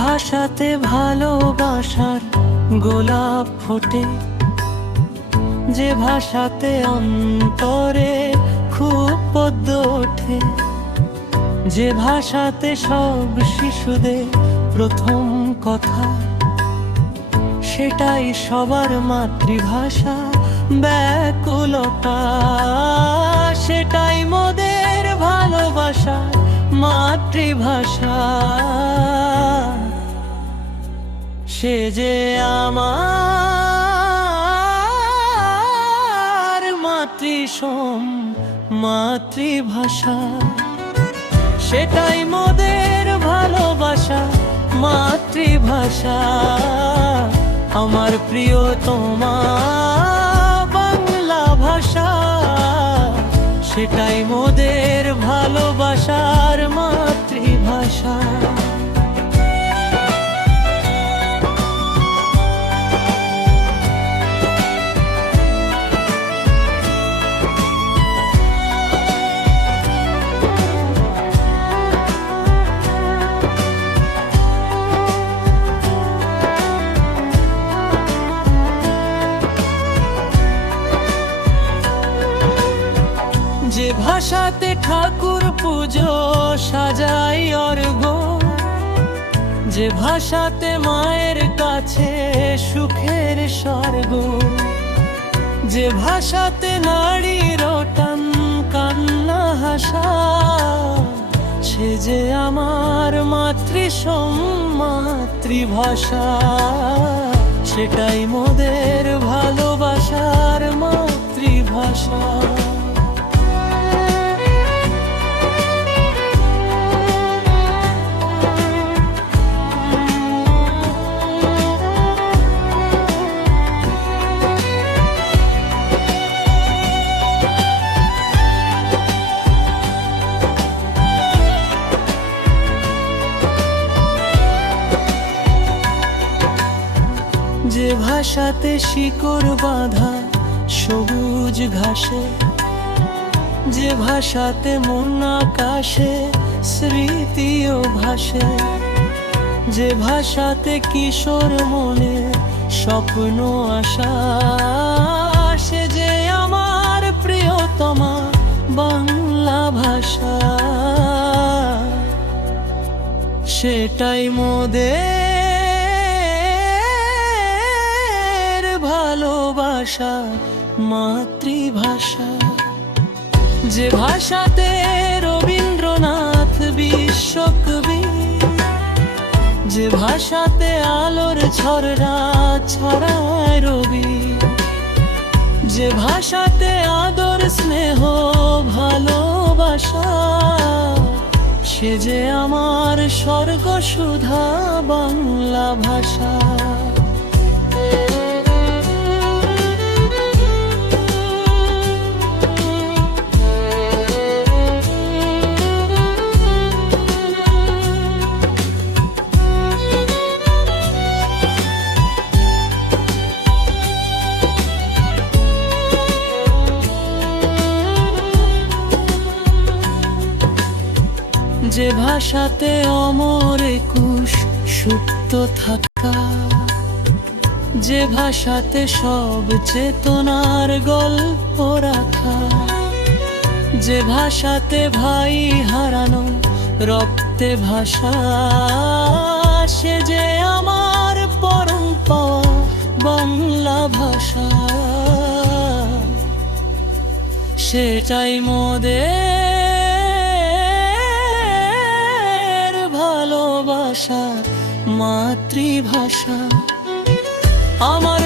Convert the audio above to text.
ভাষাতে ভালোবাসার গোলাপ ফোটে, যে ভাষাতে অন্তরে খুব পদ্ম ওঠে, যে ভাষাতে সব শিশুদের প্রথম কথা, সেটাই সবার মাতৃভাষা। ব্যাকুলতা সেটাই মোদের ভালোবাসা মাতৃভাষা। সে যে আমার মাতৃভাষা, সেটাই মোদের ভালোবাসা মাতৃভাষা। আমার প্রিয়তমা বাংলা ভাষা, সেটাই মোদের ভালোবাসার মাতৃভাষা। যে ভাষাতে ঠাকুর পুজো সাজাই অর্ঘ, যে ভাষাতে মায়ের কাছে সুখের স্বর্গ, যে ভাষাতে নারীর টান কান্না হাসা, সে যে আমার মাতৃভাষা। সেটাই মোদের ভালোবাসার মাতৃভাষা। যে ভাষাতে শিকড় বাঁধা সবুজ ঘাসে, যে ভাষাতে মন আকাশে স্মৃতিও ভাসে, যে ভাষাতে কিশোর মনে স্বপ্ন আশা, সে যে আমার প্রিয়তমা বাংলা ভাষা। সেটাই মোদের ভালোবাসা মাতৃভাষা। যে ভাষাতে রবীন্দ্রনাথ বিশ্বকবি, যে ভাষাতে আলোর ঝরনা ছড়ায় রবি, যে ভাষাতে আদর স্নেহ ভালোবাসা, সে যে আমার স্বর্গ সুধা বাংলা ভাষা। যে ভাষাতে অমর একুশ সুপ্ত থাকা, যে ভাষাতে সব চেতনার গল্প রাখা, যে ভাষাতে ভাই হারানো রক্তে ভাষা, সে যে আমার পরম পাওয়া বাংলা ভাষা। সেটাই মোদের ভালোবাসার মাতৃভাষা। আমার